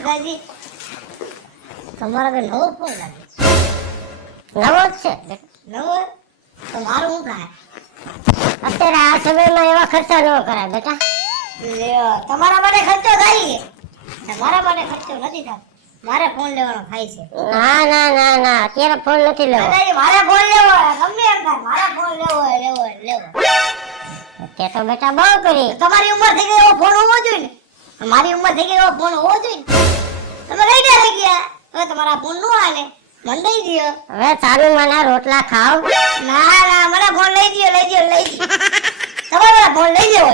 દાદી તમારા ઘરે નવો ફોન લાગે નવો જ છે નવો તો મારું શું થાય અત્યારે આ સમયમાં એવા ખર્ચા ન કરાય બેટા તમારા માટે ખર્ચો થાય તમારા માટે ખર્ચો નથી થતો મારે ફોન લેવાનો થાય છે ના ના ના ના અત્યારે ફોન નથી લેવો મારે ફોન લેવો ગમે એમ થાય મારે ફોન લેવો તે તો બેટા બહુ કરી તમારી ઉંમર થઈ ગઈ એવો ફોન હોવો જોઈએ ને મારી ઉંમર થઈ ગઈ એવો ફોન હોવો જોઈએ તમે કઈ ગયા થઈ ગયા હવે તમારા ફોન નો હાલે મને દઈ દયો હવે સારું મને રોટલા ખાવ ના ના મને ફોન લઈ દયો તમારો ફોન લઈ દેવો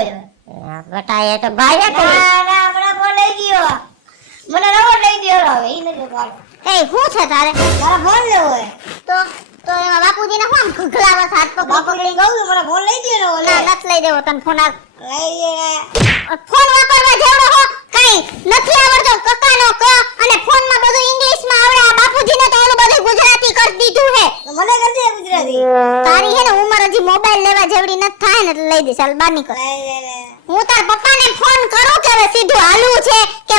બેટા એ તો ભાઈ ના ના મને ફોન લઈ દયો મને નવો લઈ દયો હવે ઈ નથી કાઢ એ શું છે તારે મારા ફોન લેવો હે તો એમાં બાપુજીને શું ઘગલાવા હાથ પકડી ગયું મને ફોન લઈ દયો ને ના નત લઈ દેવો તને ફોન લઈ દે ફોન વાપરવા જેવડો હો કઈ નથી આવડતો કકાનો ક અને ફોનમાં બધું ઇંગ્લિશમાં આવડે આ બાપુજીને તો ઓલું બધું ગુજરાતી કરી દીધું હે મને કરી દે ગુજરાતી તારી હે ને ઉંમર હજી મોબાઈલ લેવા જેવડી ન થાય ને એટલે લઈ દે ચાલ બાર નીકળ હું તાર પપ્પાને ફોન કરું કે હવે સીધું હાલવું છે કે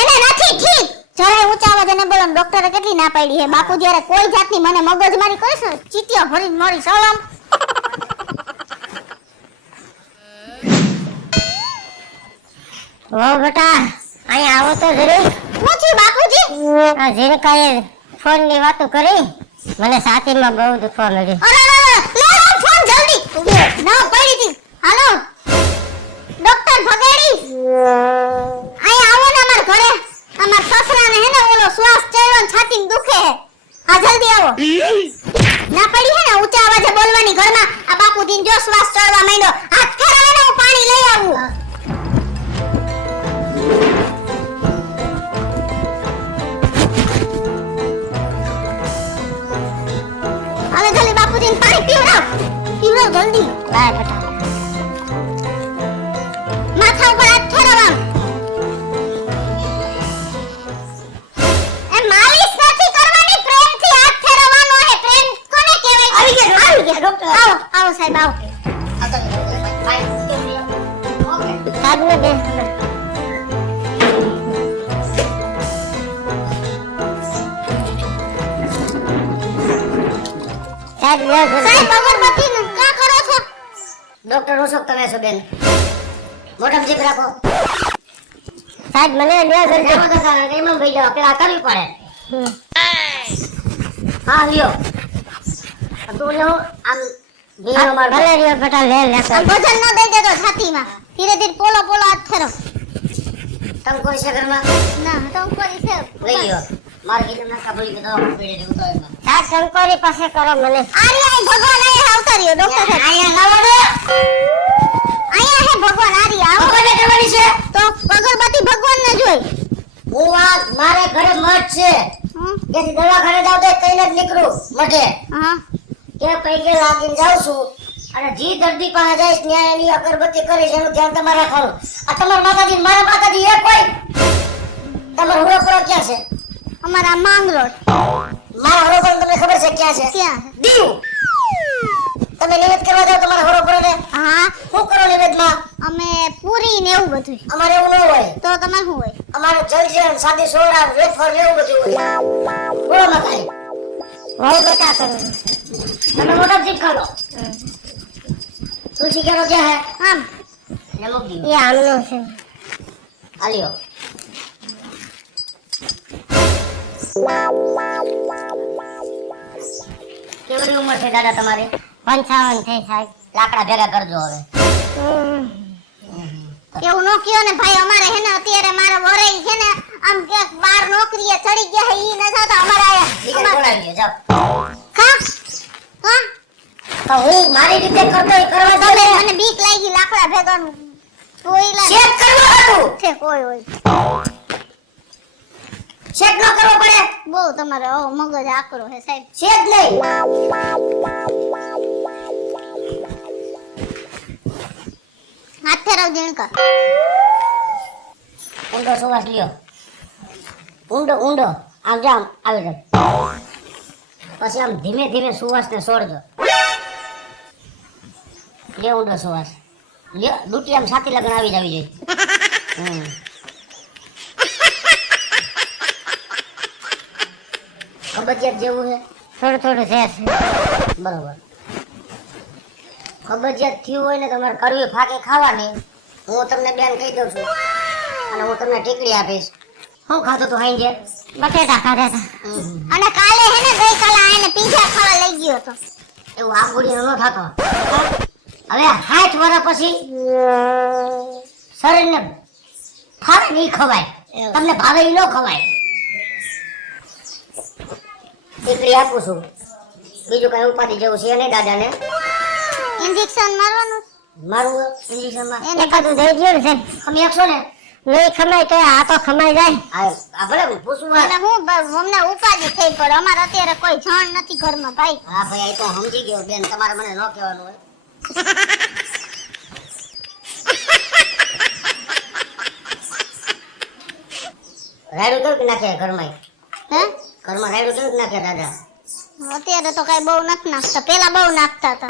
એને નથી ઠીક જરા ઊંચા અવાજે ને બોલો ડોક્ટરે કેટલી ના પાડી હે બાપુ જ્યારે કોઈ જાતની મને મગજમારી કરીશ ને ચીટિયા ભરીને મારી સલામ ઓ બેટા અહીં આવો તો જરી પૂછી બાપુજી આ જેને કાય ફોન ની વાતો કરી મને છાતીમાં બહુ દુખવા મળ્યું અરે લે ફોન જલ્દી ના પડી હતી હાલો ડોક્ટર ભગાડી અહીં આવો ને અમાર ઘરે અમાર સસરાને હે ને ઓલો શ્વાસ ચડ્યો ને છાતીમાં દુખે હે આ જલ્દી આવો ના પડી હે ને ઊંચા અવાજે બોલવાની ઘરમાં આ બાપુજીને જો શ્વાસ ચડવા માંડ્યો હાથ ફેરવે ને હું પાણી લઈ આવું હવે જલ્દી બાપુજીને પાણી પીવડાવ જલ્દી લાય બેટા માથા ઉપર હાથ ફેરવ આમ એ માલિશ નથી કરવાની પ્રેમથી હાથ ફેરવવાનો હે પ્રેમ કોને કહેવાય આવી ગયા ડોક્ટર આવો સાહેબ આવો સાહેબ ને દે સાહેબ અગરબત્તી નું કા કરો છો ડોક્ટર ઓશોક તમે છો બેન મોઢમ જીપ રાખો સાહેબ મને લે જલ્દી આવો તો એમનું ભઈ જાવ પેલા કરવી પડે હા લ્યો તું લો આમ ભીનો માર ભલે લ્યો બેટા લે વજન ન દઈ દેતો છાતીમાં ધીરે ધીરે પોલો હાથ ફેરો તમ કોઈ છે ઘરમાં ના તમ કોઈ છે લઈ લ્યો માર કીધું ના કબળી કે દવા પીડે દે ઉતારમાં આ શંકરી પાસે કરો મને આર્યા ભગવાન આયા આવતા રહ્યો ડોક્ટર સાહેબ આયા લાવો આયા હે ભગવાન આર્યા આવો કોને કરવાની છે તો અગરબત્તી ભગવાનને જોઈ હું આ મારે ઘરે મઠ છે જેથી દવાખાને જાવ તો કઈને જ નીકળું મઠે હા કે પૈકે લાગીને જાઉં છું અને જી દર્દી પાસે જઈશ ન્યાય એની અગરબત્તી કરીશ એનું ધ્યાન તમારે રાખવાનું આ તમારા માતાજી મારા માતાજી એક હોય તમારો હોરો ક્યાં છે અમારા માંગરોળ મારા હોરો તમને ખબર છે ક્યાં છે ક્યાં દીવ તમે નિવેદ કરવા જાવ તમારા હોરો પર હા શું કરો નિવેદમાં અમે પૂરી ને એવું બધું અમારે એવું ન હોય તો તમારે શું હોય અમારે જલજન સાદી સોડા વેફર એવું બધું હોય બોલો મકાઈ હું બતા કરું તમે મોટા જીપ કરો તુલસી કેરો ક્યાં હે આમ ને મૂક દી એ આમનો છે આલિયો કેવડી ઉંમર છે દાદા તમારે 55 થઈ સાહેબ લાકડા ભેગા કરજો હવે એવું નો કયો ને ભાઈ અમારે હે ને અત્યારે મારા વરાઈ છે ને આમ કે બાર નોકરીએ ચડી ગયા હે ઈ ન જાતા અમારે આયા બોલાવી જાવ હા તો હું મારી રીતે કરતો કરવા દો મને બીક લાગી લાકડા ભેગાનું તોયલા ચેક કરવા હતું છે કોઈ હોય ચેક ન કરવો પડે બહુ તમારે મગજ આકરો હે સાહેબ ચેક નહીં હાથ ફેરવ જીણકા ઊંડો સુવાસ લ્યો ઊંડો આમ જામ આવી જાય પછી આમ ધીમે ધીમે સુવાસને છોડજો લે ઊંડો સુવાસ લ્યો ડૂટી આમ સાથી લગન આવી જાવી જોઈએ કબજિયાત જેવું છે? થોડું થોડું છે. બરોબર. કબજિયાત થયું હોય ને તમારે કરવી ફાકે ખાવાની. હું તમને બેન કહી દઉં છું અને હું તમને ટીકડી આપીશ. શું ખાધું તું હાંજે? બટેટા ખાધા હતા. અને કાલે હે ને ગઈકાલે આને પીઝા ખાવા લઈ ગયો તો. એવું આ ગુડીનો ન થતો. હવે 60 વર્ષ પછી શરીરને ફાવે નહીં ખવાય. તમને ભાવે ઈ ન ખવાય. ટીકડી આપું છું. બીજું કઈ ઉપાધિ જેવું છે નહીં દાદાને. ઇન્જેક્શન મારવાનું? મારું ઇન્જેક્શનમાં એકાદું દઈ દ્યો ને સાહેબ. ખમી એકશો ને? નહીં ખમાય તો આ તો ખમાઈ જાય. આ ભલે પૂછું એટલે હું અમને ઉપાધિ થઈ પડે. અમારે અત્યારે કોઈ જાણ નથી ઘરમાં ભાઈ. હા ભાઈ એ તો સમજી ગયો બેન, તમારે મને ન કહેવાનું હોય. રાયડું કેવું નાખે ઘરમાં? હે? ઘરમાં રાયડું કેવું નાખે દાદા? અત્યારે તો કઈ બહુ નથી નાખતા. પેલા બહુ નાખતા હતા.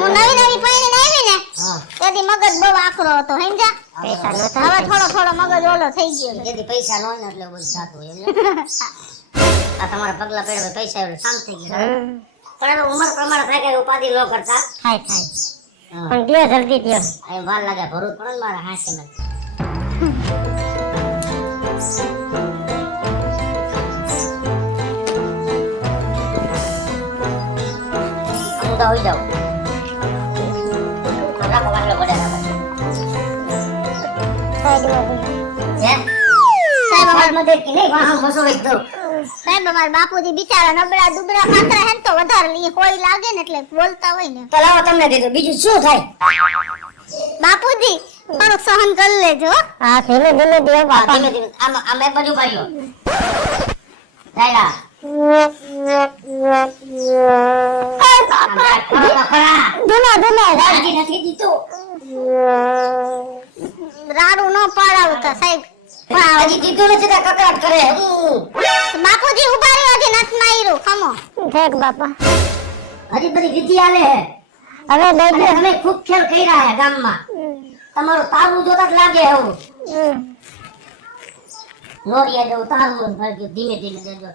હું નવી નવી પૈણી આવી ને હા તેથી મગજ બહુ આકરો હતો. સમજ્યા? પૈસા નતા. હવે થોડો થોડો મગજ ઓલો થઈ ગયો. જેથી પૈસા ન હોય ને એટલે બધું થતું હોય એમ ને? આ તમારા પગલા પડે પૈસા એટલે શાંત થઈ ગયા. પણ હવે ઉંમર પ્રમાણે થાય કે ઉપાધિ ન કરતા. થાય થાય. પણ દિયો જલ્દી દિયો. એમ વાર લાગે ભરું પડે ને મારા હાથે મને. હોઈ જાવ. રાખો વાટલો પડે હે? સાહેબ અમાર મદદ કે નહીં વાહ મસો વેચ દો. સાહેબ અમાર બાપુજી બિચારા નબળા દુબળા ખાતરા હે ને તો વધારે લી કોઈ લાગે ને એટલે બોલતા હોય ને. તો લાવો તમને દીધું બીજું શું થાય? બાપુજી થોડુંક સહન કરી લેજો. હા ધીમે ધીમે દિયો બાપા. ધીમે ધીમે આમ એક બાજુ પાડ્યો. રાયડા રાડું ન પાડાવતા સાહેબ. બાપુજી ઉભા રહ્યો હજી નથી માર્યું. ખમો ઠેક બાપા. હજી બધી વિધિ આલે હે. હવે અમે ખૂબ ખેલ કર્યા હે ગામમાં. તમારું તારું જોતા જ લાગે એવું. નોરિયા જેવું તારું ધીમે ધીમે દેજો.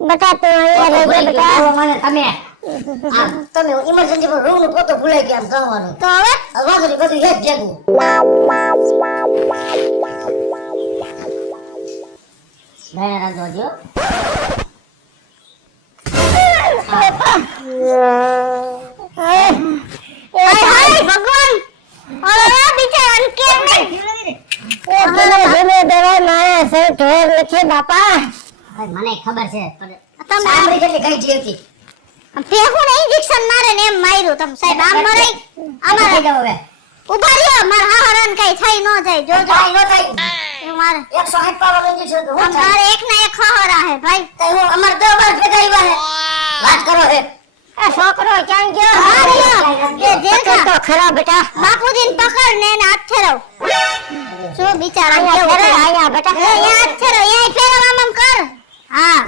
બટા તો અહીંયા રહેજો બેટા. મને તમે ઇમરજન્સી પર રૂમ નું પોતો ભૂલાઈ ગયા આમ કહેવાનું. તો હવે વાગરી બધું હેજ ભેગું. ભાઈ રાંધો ભગવાન ઓલા બિચારા કેમ નહીં ધીમે દવા મારા સે ઢોર નથી બાપા. મને ખબર છે તમે સાંભળી કેટલી કઈ હતી. પેહું ને ઇન્જેક્શન મારે ને એમ માર્યું તમે સાહેબ. આમ મરાઈ અમારે જાવ હવે ઉભા રહ્યો. માર હાહરાન કઈ થઈ ન જાય જોજો. કાઈ નો થાય. એ મારે 160 પાવર ઇન્જેક્શન તો હું મારે એક ના એક ખહરા હે ભાઈ. તો હું અમાર 10 વાર ભેગા આવ્યા હે. વાત કરો હે. આ છોકરો ક્યાં ગયો? હા રહ્યો. એ દેખા તો ખરા બેટા. બાપુજીને પકડ ને એને હાથ ફેરવ. શું બિચારા કેવું કરે? આયા બેટા. એ હાથ ફેરવ. એ ફેરવ આમ કર. હા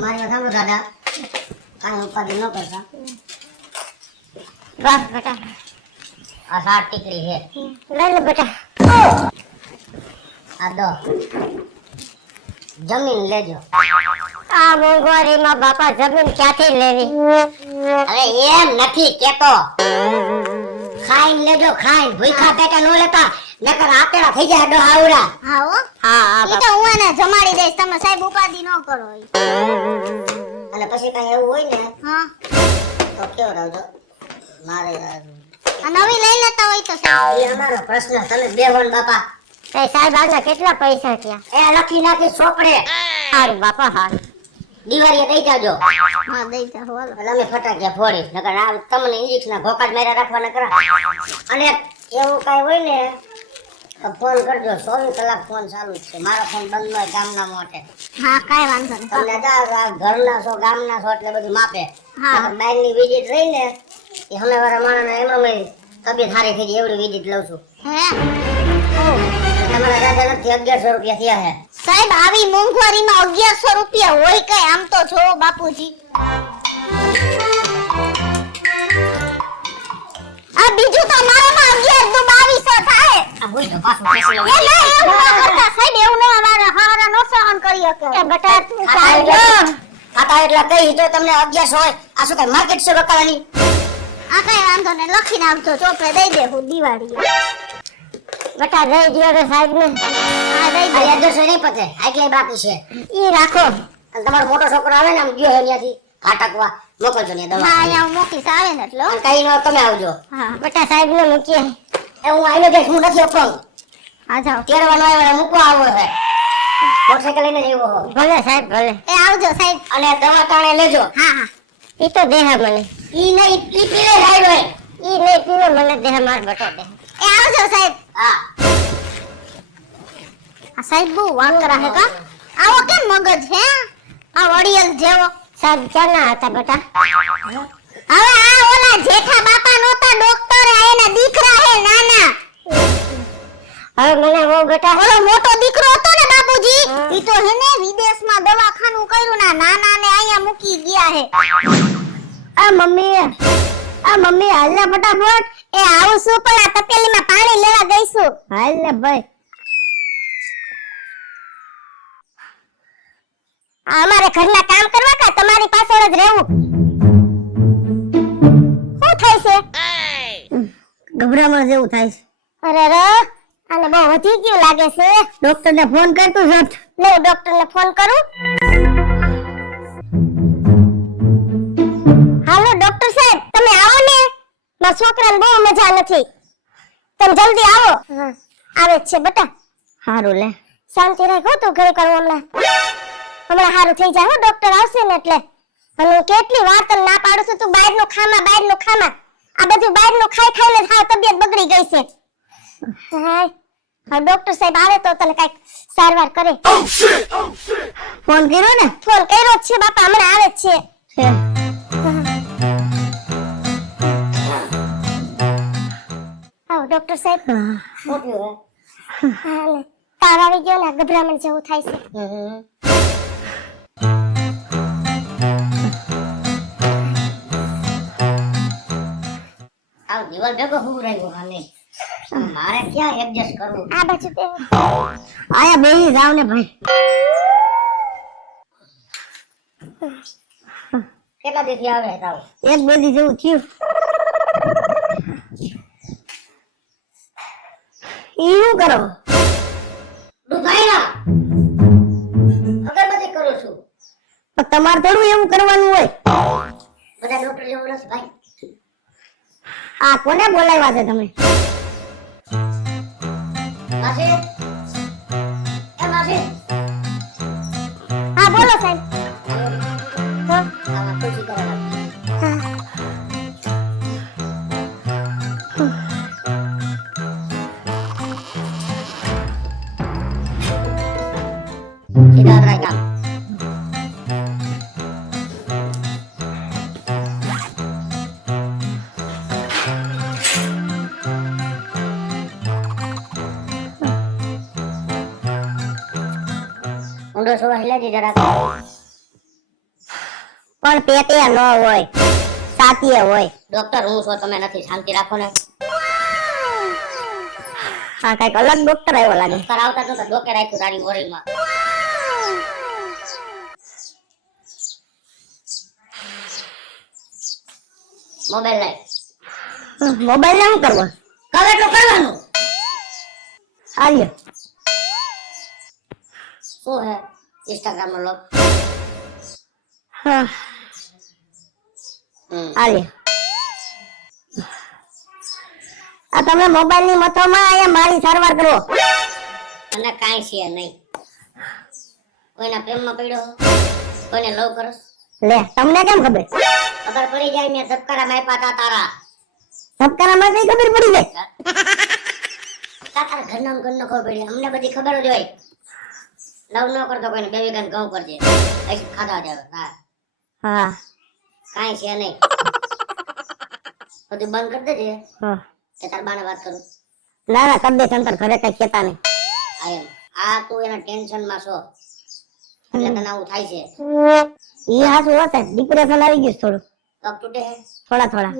મારી વાત સાંભળો દાદા. કાંઈ ઉપાધિ ન કરતા. બસ બેટા. આ 7 ટીકડી છે. લઈ લે બેટા. આ દો જમીન લેજો. આ મોંઘવારીમાં બાપા જમીન ક્યાંથી લેવી? અરે એમ નથી કેતો. ખાઈને લેજો ખાઈને. ભૂખા પેટે નો લેતા નકર આતેડા થઈ જાય ડો આવડા. હા હો. હા ઈ તો હું એને જમાડી દઈશ. તમે સાહેબ ઉપાધિ ન કરો. અને પછી કઈ એવું હોય ને હા તો કેવો રાવજો મારે આ નવી લઈ લેતા હોય તો સાહેબ. એ અમારો પ્રશ્ન. તમે બેહોન બાપા. એ સાહેબ આગળ કેટલા પૈસા થયા? એ લખી નાખી ચોપડે. હારું બાપા હારું. દિવાળીએ દઈ જાજો. હા દઈ જાઓ હાલો. એટલે અમે ફટાકિયા ફોડી નકર આ તમને ઇન્જેક્શન ભોકાડ માર્યા રાખવાના કરા. અને એવું કઈ હોય ને તો ફોન કરજો. 24 કલાક ફોન ચાલુ જ છે. મારો ફોન બંધ હોય ગામના માટે. હા કાઈ વાંધો નહીં. તમને આ ઘરના છો ગામના છો એટલે બધું માપે. હા. બહારની વિઝિટ રહી ને એ અમે વાળા માણસને એમાં તબિયત સારી થઈ જાય એવડી વિઝિટ લઉં છું. હે તમારા દાદા નથી 1100 રૂપિયા થયા છે. સાહેબ આવી મોંઘવારીમાં 1100 રૂપિયા હોય કઈ? આમ તો જો બાપુજી આ બીજું તો મારામાં 11 દુ 2200 થાય. આ બોલ તો પાછું એ ના એવું ન કરતા સાહેબ. એવું ન અમારા હારા 900 રૂપિયા કઈ તો તમને 1100 હોય આ શું કઈ માર્કેટ છે બકાલાની આ કઈ વાંધો ને લખીને આવજો ચોપડે દઈ દે હું દિવાળી બેટા દઈ દ્યો રે સાહેબ ને હા દઈ દે 1100 નહીં પતે આટલે બાકી છે ઈ રાખો અને તમારો મોટો છોકરો આવે ને આમ ગયો હે ત્યાંથી ઘાટકવા મોકલજો ને દવા હા અહીંયા હું મોકીશ આવે ને એટલે અને કઈ નો તમે આવજો હા બેટા સાહેબ ને મૂકીએ એ હું આવીને કે હું નથી અપંગ આ જાઓ તેડવાનો આવ્યો મૂકવા આવો છે મોટરસાઇકલ લઈને જ આવ્યો હો ભલે સાહેબ ભલે એ આવજો સાહેબ અને દવા તાણે લેજો હા હા ઈ તો દેહ મને ઈ નહીં ઈ પીલે રાઈડ હોય ઈ નહીં પીવે મને દેહ માર બટો દે એ આવજો સાહેબ હા આ સાહેબ બહુ વાંગરા હે કા આવો કેમ મગજ હે આ વડિયલ જેવો સાહેબ ક્યાંના હતા બેટા હવે આ ઓલા જેઠા બાપા નહોતા ડોક્ટર એના દીકરા હે નાના હવે મને બહુ બેટા ઓલો મોટો દીકરો હતો ને બાપુજી ઈ તો હે ને વિદેશમાં દવાખાનું કર્યું ના નાના ને અહીંયા મૂકી ગયા હે આ મમ્મી હાલ ને ફટાફટ એ આવું છું પણ આ તપેલીમાં પાણી લેવા ગઈશું હાલ ને ભાઈ અમારે ઘરના કામ કરવા કા તમારી પાછળ જ રહેવું શું થાય છે ગભરામણ જેવું થાય છે અરે રે આને બહુ વધી ગયું લાગે છે ડોક્ટર ને ફોન કર તું ઝટ લે ડોક્ટર ને ફોન કરું હાલો ડોક્ટર સાહેબ તમે આવો ને મારા છોકરાને બહુ મજા નથી તમે જલ્દી આવો આવે જ છે બેટા હારું લે શાંતિ રાખો તું ઘરે કરું હમણાં હારું થઈ જાય હો ડોક્ટર આવશે ને એટલે અને હું કેટલી વાર તને ના પાડું છું તું બહારનું ખામાં આ બધું બહારનું ખાઈ ખાઈને જ હાવ તબિયત બગડી ગઈ છે હાય હા ડોક્ટર સાહેબ આવે તો તને કઈક સારવાર કરે ફોન કર્યો ને ફોન કર્યો જ છે બાપા હમણાં આવે જ છે આવો ડોક્ટર સાહેબ શું થયું હા ને તાવ આવી ગયો ને ગભરામણ જેવું થાય છે આ દિવાલ ભેગો હું રહ્યો હાલે મારે ક્યાં એડજસ્ટ કરવું આ બાજુ તે આયા બેહી જાવ ને ભાઈ કેટલા દીથી આવે તાવ એક બે દી જેવું થયું ઈ કરો દુખાયલા અગરબત્તી કરું છું પણ તમારે થોડું એવું કરવાનું હોય બધા ડોક્ટર જેવું નથી ભાઈ આ કોને બોલાવ્યા છે તમે માસી એ માસી હા બોલો સાહેબ હા આમાં ખુશી કરવા હા સીધા રાઈ કામ ઊંડો શ્વાસ લેજે જરા પણ પેટે ન હોય સાતીએ હોય ડોક્ટર હું છો તમે નથી શાંતિ રાખો ને હા કઈક અલગ ડોક્ટર આવ્યો લાગે ડોક્ટર આવતા તો ડોકે રાખ્યું તારી મોરીમાં મોબાઈલ લાય મોબાઈલ ને શું કરવું કરે તો કરવાનું આલ્યો શું હે ઇન્સ્ટાગ્રામ નો લોક હા આલ્યો આ તમે મોબાઈલ ની મથોમાં આયા મારી સારવાર કરો અને કાઈ છે નહીં કોઈના પ્રેમમાં પડ્યો કોઈને લવ કરો લે તમને કેમ ખબર પડી જાય મેં ધબકારા માપ્યા તા તારા ધબકારા માં કઈ ખબર પડી જાય તારા ઘરનો ખબર પડી અમને બધી ખબર જ હોય લવ ન કરતો કોઈને બે વીઘાને ઘઉં કરજે ऐसे ખાધા જાવ હા કાઈ છે નહીં બધું બંધ કરી દેજે હા કે તાર બાને વાત કરું ના ના કર દે સંતર ઘરે કઈ કહેતા નહીં આ તું એના ટેન્શન માં છો એટલે તને આવું થાય છે ઈ હાસુ હોતે ડિપ્રેશન આવી ગયું થોડું પગ તૂટે હે થોડા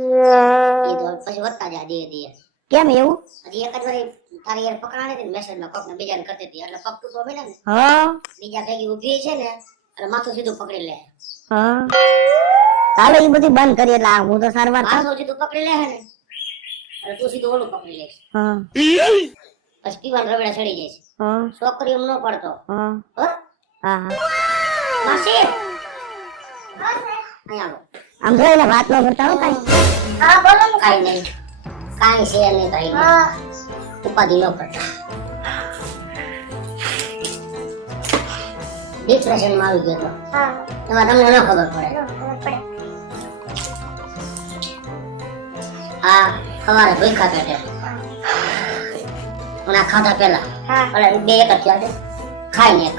ઈ તો પછી વધતા જાય ધીરે ધીરે કેમ એવું હજી એક જ વાર તારી યાર પકડાણે ને મેસેજ માં કોકને બીજાને કરતી હતી એટલે પગ તૂટો મળે ને હા બીજા ભેગી ઊભી છે ને અને માથું સીધું પકડી લે. હા ચાલો એ બધી બંધ કરી એટલે આ હું તો સારવાર કરું. માથું સીધું પકડી લે ને અને તું સીધું ઓલું પકડી લેશ. હા પછી પીવાનું રગડા ચડી જાય છે. હા છોકરીઓ ન પડતો. હા હો? હા માસી અહીંયા આવો. આમ જોઈને વાત ન કરતા હો કાંઈ. હા બોલો ને. કાંઈ નહીં, કાંઈ છે નહીં ભાઈ. ઉપાધિ ન કરતા. ડિપ્રેશનમાં આવી ગયો તો એમાં તમને ન ખબર પડે. હા સવારે ભૂખા પેટે અને ખાધા પેલા એટલે બે એક જ થયા છે. ખાઈને એક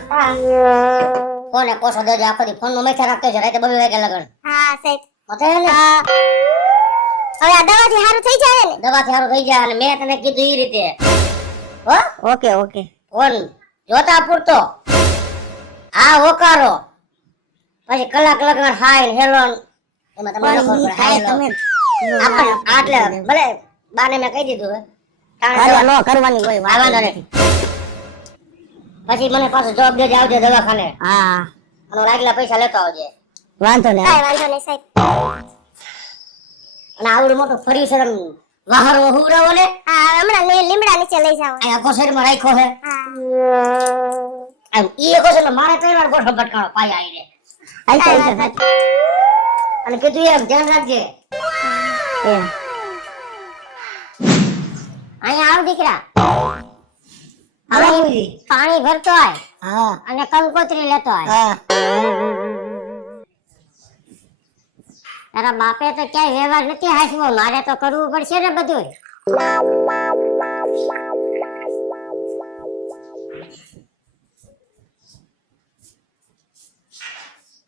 કોને કોસો દેજે આખો દી ફોન નો મેથા રાખતો છે રાતે 2 વાગે લગન. હા સાહેબ હોતે ને હા હવે આ દવાથી સારું થઈ જાય ને. દવાથી સારું થઈ જાય અને મેં તને કીધું એ રીતે હો ઓકે ઓકે ફોન જોતા પૂરતો આ હોકારો પછી કલાક લગન હાય હેલો એમાં તમને ન ખબર પડે. હાય તમે આપણે આટલે ભલે બાને મેં કહી દીધું હે કાર્ય ન કરવાની કોઈ વાત વાંધો નથી. પછી મને પાછો જવાબ દેજે આવજે દવાખાને હા અને લાગેલા પૈસા લેતો આવજે. વાંધો નહીં કાંઈ વાંધો નહીં સાહેબ. અને આવડું મોટું ફર્નિચર વાહરો હુરાવો ને હા હમણાં લીમડા નીચે લઈ જાવ. આ આખો શરીરમાં રાખ્યો હે હા આમ ઈ આખો શરીર મારે 3 વાર ગોઠો ભટકાણો પાય આઈને અને કીધું એમ ધ્યાન રાખજે. અહીંયા આવ દીકરા. પાણી ભરતો આય હા અને કંકોત્રી લેતો આય. હા તારા બાપે તો ક્યાંય વ્યવહાર નથી હાચવો, મારે તો કરવું પડશે ને બધું.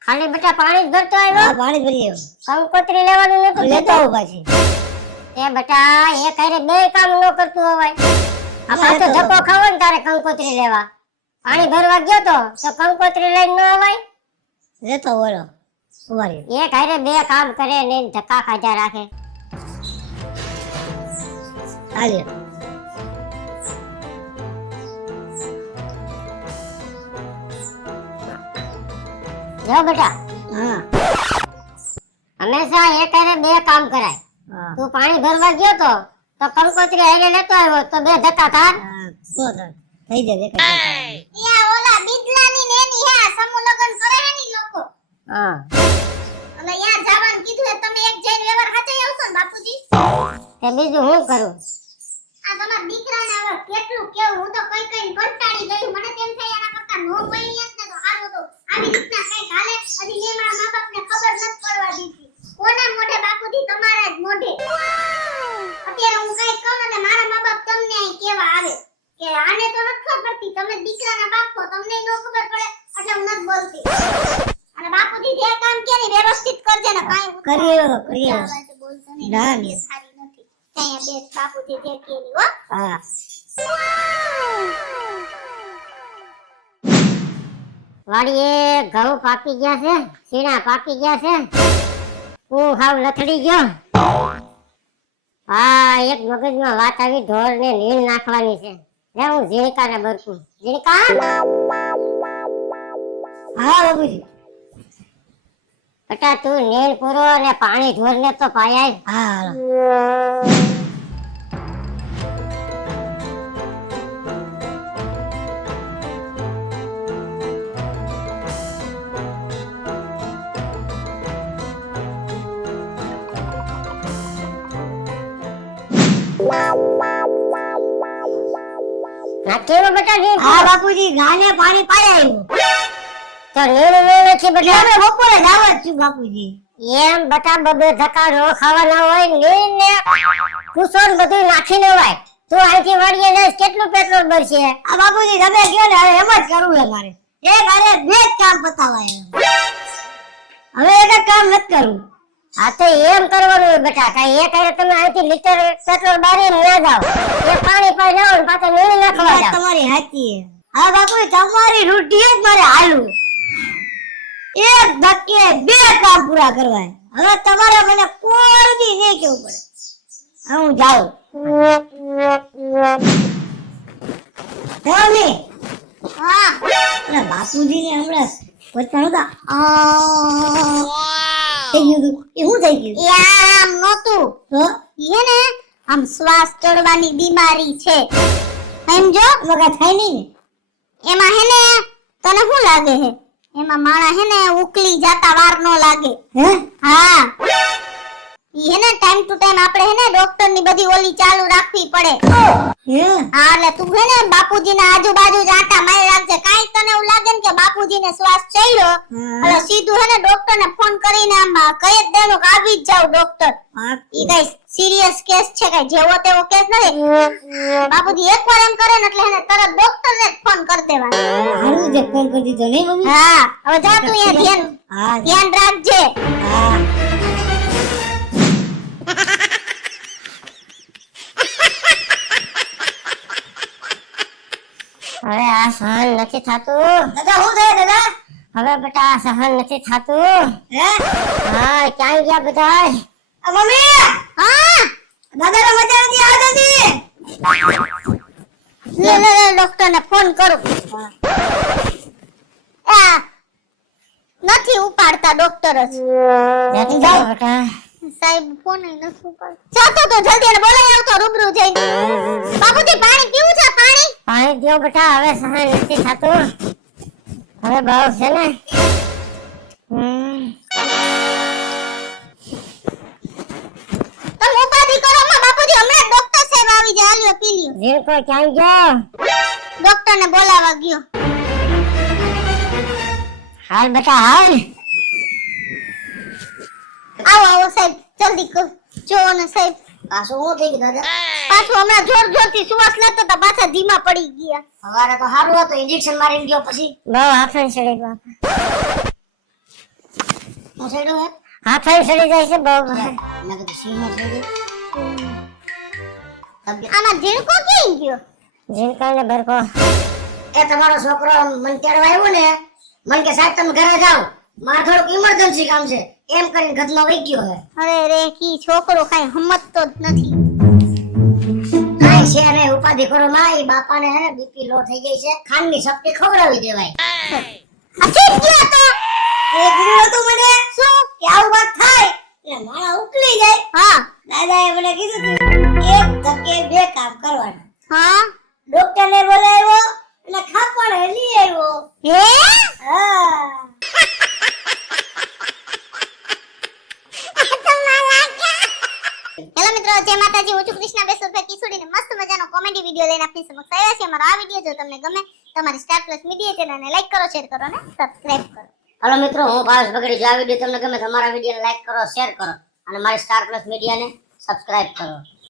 ખાલી બેટા પાણી જ ભરતો આવ્યો. પાણી ભરી કંકોત્રી લેવાનું નતું લેતો કીધું. આવું પાછી. એ બેટા એક હારે બે કામ ન કરતું હોય. આપણે તો ધક્કો ખાવો ને તારે કંકોત્રી લેવા. પાણી ભરવા ગયો તો કંકોત્રી લઈને ન અવાય. લેતો બોલો ઉભારી એક હારે બે કામ કરે ને ધક્કા ખાધા રાખે. હાલે જો બેટા હા હંમેશા એક હારે બે કામ કરાય. હા તું પાણી ભરવા ગયો તો કંકોત્રી હારે લેતો આવ્યો તો બે ધક્કા ખા. થઈ જાય યા ઓલા બિદલાની નેની હે સમૂહ લગન કરે હે ની લોકો. હા અને યા જવાનું કીધું હે તમે એક જઈને વ્યવહાર હાચઈ આવશો ને બાપુજી. તે બીજું હું કરું. આ તમારા દીકરાને હવે કેટલું કેવું હું તો કઈ કઈ કંટાળી ગઈ. મને તેમ થાય આના કરતા નો પૈણી જ ને તો હારું તો આવી રીતના કઈ હાલે. હજી મે મારા મા બાપને ખબર નત પડવા દીધી. કોના મોઢે બાપુજી તમારા જ મોઢે. અત્યારે હું કઈ કહું ને મારા મા બાપ તમને અહીં કેવા આવે કે આને તો નથી ખબર પડતી, તમે દીકરાના બાપ છો તમને નો ખબર પડે એટલે હું નથી બોલતી. અને બાપુજી જે કામ કે ને વ્યવસ્થિત કરજે ને કાઈ કરીએ બોલતો ના, નહીં ના. સારી નથી. ત્યાં બે બાપુજી જે કે ની હો. હા વાડીએ ઘઉં પાકી ગયા છે, સીણા પાકી ગયા છે. હું હાવ લથડી ગયો. હા એક મગજમાં વાત આવી ઢોર ને નીણ નાખવાની છે. લે હું ઝીણકાને બરકું. ઝીણકા હા બાપુજી બેટા તું નીણ પૂરો અને પાણી ઢોર ને તો પાયાય. હા નાખેલો બેટા નીણ હા પૂરો. બાપુજી ગાને પાણી પાયા તો નીણ નીણ છે બેટા. અમે બપોરે જ આવત છું બાપુજી. એમ બેટા બબે ધક્કા નો ખાવાના હોય. નીણ ને કુસોન બધું નાખીને હોય. તું અહીંથી વાડીએ જઈશ કેટલું પેટ્રોલ બળશે. આ બાપુજી તમે કયો ને હવે એમ જ કરવું છે મારે. એક હારે બે જ કામ પતાવાય. હવે એક જ કામ નથી કરવું. હા તો એમ કરવાનું હોય બેટા. કઈ એક હારે તમે અહીંથી લીટર પેટ્રોલ બારીને ના જાઓ. એ પાણી પાઈ જાઓ ને પાછા નીણ નાખવા વાત જાઓ. તમારી સાચી છે. હા બાપુજી તમારી રૂઢી જ મારે હાલું. એક ધક્કે બે કામ પૂરા કરવા. હવે તમારે મને કોઈ દી નહીં કેવું પડે. હવે હું જાઉં. મમ્મી હા અરે બાપુજી ને હમણાં વચમાં નહોતા થઈ ગયું તું. એ શું થઈ ગયું? યાર આમ નહોતું તો ઈ ને આમ શ્વાસ ચડવાની બીમારી છે સમજો. એમાં કાંઈ થાય નહીં ને? એમાં હે ને તને શું લાગે હે એમાં માણા હે ને ઉકલી જાતા વાર નો લાગે. હે હા ઈ હે ને ટાઈમ ટુ ટાઈમ આપણે હે ને ડોક્ટર ની બધી ઓલી ચાલુ રાખવી પડે. હે હા એટલે તું હે ને બાપુજીના આજુબાજુ જ આટા મારી રાખજે. કાંઈ તને એવું લાગે ને કે બાપુજીને શ્વાસ ચડ્યો એટલે સીધું હે ને ડોક્ટર ને ફોન કરીને આમ કહી જ દેવાનું કે આવી જ જાવ ડોક્ટર. ઈ કઈ સિરિયસ કેસ છે કઈ જેવો તેવો કેસ નથી. બાપુજી એકવાર એમ કરે ને એટલે એને તરત ડોક્ટર ને ફોન કરી દેવાનો. હારું જે ફોન કરી દીધો નહીં મમ્મી? હા હવે જા તું અહીંયા હા ધ્યાન રાખજે. હા હવે આ સહન નથી થાતું. દાદા શું થયું દાદા? હવે બેટા આ સહન નથી થાતું. હે હા ક્યાં ગયા બધાય? આ મમ્મી હા દાદાને મજા નથી આવતી. લે ડોક્ટર ને ફોન કરું. આ નથી ઉપાડતા ડોક્ટર જ. જતી જાઓ બેટા સાહેબ ફોન નથી ઉપાડતા. જાતો તો જલ્દી એને બોલાવી આવતો રૂબરૂ જઈને. બાપુજી પાણી પીવું છે? પાણી દો બેટા. હવે સહન નથી થાતું. હવે બહુ છે ને. તમે ઉપાધિ કરો માં બાપુજી હમણાં ડોક્ટર સાહેબ આવી જાય. હાલ્યો પી લ્યો. જીણકો ક્યાં ગયો? ડોક્ટર ને બોલાવા ગયો. હાલ બેટા હાલ. આવો આવો સાહેબ જલ્દી કરો. જો ને સાહેબ પાછું શું થઈ ગયું દાદા? પાછું હમણાં જોર જોરથી શ્વાસ લેતો તો પાછા ધીમા પડી ગયા. સવારે તો સારું હતું, ઇન્જેક્શન મારીને ગયો પછી બહુ હાથે સડી બાપા. હું સડ્યો હે હાથે સડી જાય છે બહુ. મેં કીધું સિંહમાં સડ્યો. આમાં જીણકો ક્યાં ગયો? જીણકો ને બરકો. એ તમારો છોકરો મને તેડવા આવ્યો ને, મને કે સાહેબ તમે ઘરે જાઓ, મારે થોડુંક ઇમરજન્સી કામ છે, એમ કરીને ગધમાં વહી ગયો હે. અરે રે કી છોકરો કાઈ સમજતો જ નથી. કાઈ છે ને ઉપાધિ કરો માં, ઈ બાપાને હે ને બીપી લો થઈ ગઈ છે, ખાંડની સપટી ખવડાવી દેવાય. આ ચીપ ગયો તો એ કીધું હતું મને શું કે આવું વાત થાય એટલે મારા ઉકલી જાય. હા દાદાએ મને કીધું તું એક ધક્કે બે કામ કરવાના. હા ડોક્ટરને બોલાવ્યો અને ખાપણ લઈ આવ્યો. હે હા હેલો મિત્રો, જય માતાજી. હું છું કૃષ્ણા બેસુરભાઈ કિશોરીને મસ્ત મજાનો કોમેડી વિડિયો લઈને આપની સમક્ષ આવ્યા છે. અમારો આ વિડિયો જો તમને ગમે તમારી સ્ટાર પ્લસ મીડિયા ચેનલને લાઈક કરો, શેર કરો અને સબસ્ક્રાઇબ કરો. હાલો મિત્રો, હું ભાવેશ બગડી. જો આ વિડિયો તમને ગમે તો અમારા વિડિયોને લાઈક કરો, શેર કરો અને મારી સ્ટાર પ્લસ મીડિયાને સબસ્ક્રાઇબ કરો.